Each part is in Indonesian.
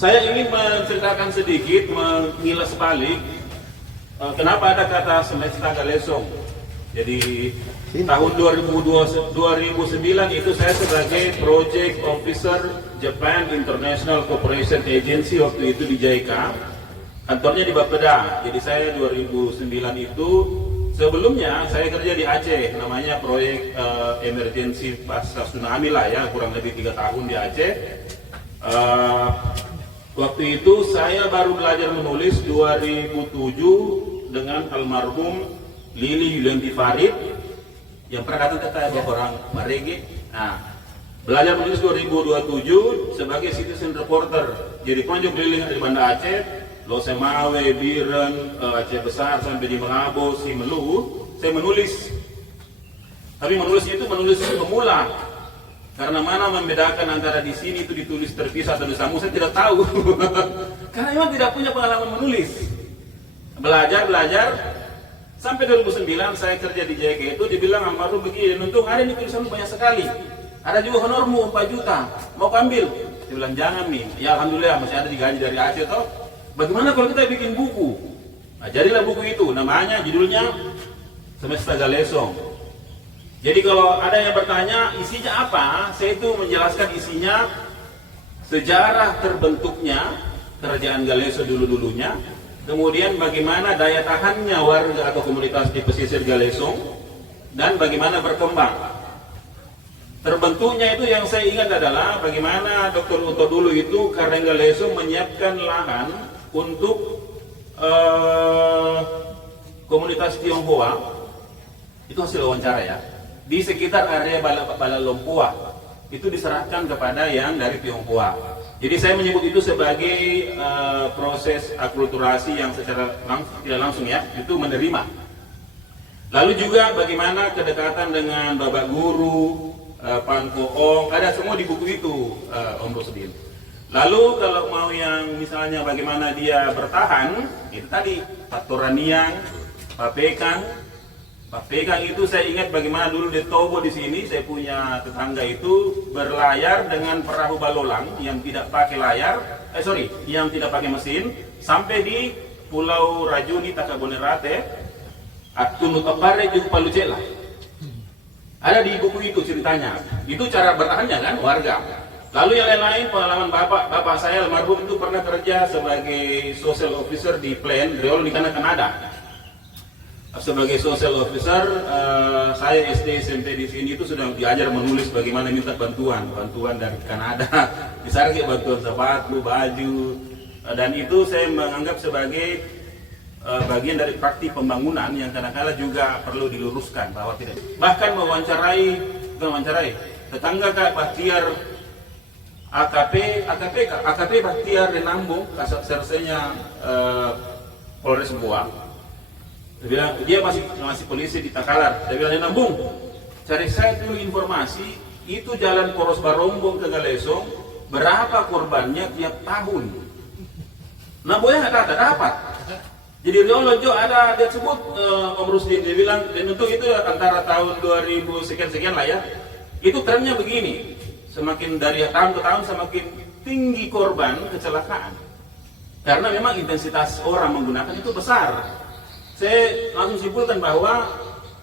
Saya ingin menceritakan sedikit, mengilas balik kenapa ada kata Semesta Galesong. Jadi tahun 2009 itu saya sebagai Project Officer Japan International Cooperation Agency waktu itu di JICA, kantornya di Bapeda. Jadi saya 2009 itu, sebelumnya saya kerja di Aceh, namanya proyek emergency pasca tsunami lah ya, kurang lebih 3 tahun di Aceh. Waktu itu saya baru belajar menulis 2007 dengan almarhum Lili Yulianti Farid yang pernah datang ke saya orang Marege. Nah, belajar menulis 2027 sebagai citizen reporter. Jadi konjok keliling dari Banda Aceh, Losemawe, Biren, Aceh Besar sampai di Mengabo, Simelu, saya menulis. Tapi menulisnya itu menulis pemula. Karena mana membedakan antara di sini itu ditulis terpisah atau disambung, saya tidak tahu. Karena memang tidak punya pengalaman menulis. Belajar, sampai 2009 saya kerja di JK itu, dibilang almarhum begini, untung ada nih tulisan banyak sekali. Ada juga honormu 4 juta, mau ambil? Dia bilang jangan nih, ya alhamdulillah masih ada digaji dari Aceh toh. Bagaimana kalau kita bikin buku? Nah, jadilah buku itu, namanya judulnya Semesta Galesong. Jadi kalau ada yang bertanya isinya apa, saya itu menjelaskan isinya sejarah terbentuknya kerajaan Galeso dulu-dulunya, kemudian bagaimana daya tahannya warga atau komunitas di pesisir Galesong, dan bagaimana berkembang. Terbentuknya itu yang saya ingat adalah bagaimana Dr. Uto dulu itu Kareng Galesong menyiapkan lahan untuk komunitas Tionghoa, itu hasil wawancara ya, di sekitar area Balalompua itu diserahkan kepada yang dari Tionghoa. Jadi saya menyebut itu sebagai proses akulturasi yang secara tidak langsung ya, itu menerima. Lalu juga bagaimana kedekatan dengan Bapak Guru, Pan Koong, ada semua di buku itu, Om Rusdin. Lalu kalau mau yang misalnya bagaimana dia bertahan, itu tadi Pak Toraniang, Pak Pekang. Pak Pekang itu saya ingat bagaimana dulu di Tobo di sini, saya punya tetangga itu berlayar dengan perahu balolang yang tidak pakai yang tidak pakai mesin, sampai di Pulau Rajuni Takabonerate, Atunu Topare juga Palucela. Ada di buku itu ceritanya. Itu cara bertahannya kan warga. Lalu yang lain-lain pengalaman bapak saya almarhum itu pernah kerja sebagai social officer di Plain Riol di Kanada. Sebagai social officer, saya SD SMP di sini itu sudah diajar menulis bagaimana minta bantuan dari Kanada, misalnya bantuan sepatu, baju, dan itu saya menganggap sebagai bagian dari praktik pembangunan yang kadang-kadang juga perlu diluruskan bahwa tidak. Bahkan mewawancarai tetangga Kak Bahtiar AKP Bahtiar Renambung, kasat sersenya Polres Buah. Dia masih polisi di Takalar. Dia bilang, Nambung, cari saya dulu informasi, itu jalan Poros Barombong ke Galesong, berapa korbannya tiap tahun? Nah, boleh nggak dapat. Jadi Riolojo ada, dia sebut Om Rusdin, dia bilang, dan untuk itu antara tahun 2000 sekian lah ya, itu trennya begini, semakin dari tahun ke tahun semakin tinggi korban kecelakaan. Karena memang intensitas orang menggunakan itu besar. Saya langsung simpulkan bahwa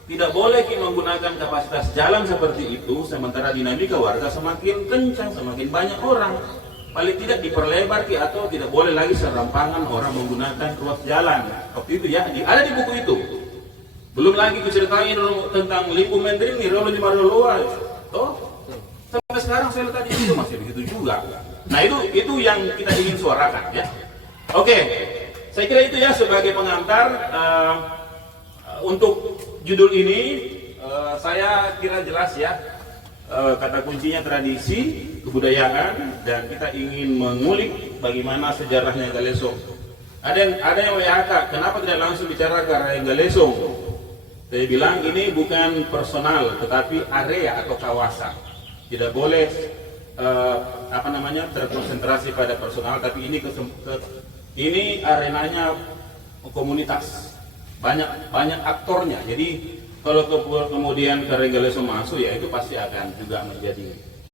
tidak boleh kita menggunakan kapasitas jalan seperti itu, sementara dinamika warga semakin kencang, semakin banyak orang. Paling tidak diperlebar atau tidak boleh lagi serampangan orang menggunakan ruas jalan. Waktu itu ya, ada di buku itu. Belum lagi kuceritain tentang Limpu Mendring nih, Rolo di Maroloa. Toh, sampai sekarang saya lihat itu masih begitu juga. Nah itu yang kita ingin suarakan ya. Oke. Saya kira itu ya sebagai pengantar untuk judul ini, saya kira jelas ya, kata kuncinya tradisi, kebudayaan, dan kita ingin mengulik bagaimana sejarahnya Galesong. Ada yang WA, kenapa tidak langsung bicara ke Galesong? Saya bilang ini bukan personal, tetapi area atau kawasan. Tidak boleh terkonsentrasi pada personal, tapi ini arenanya komunitas, banyak aktornya. Jadi kalau kemudian Kareng Galesong masuk, ya itu pasti akan juga menjadi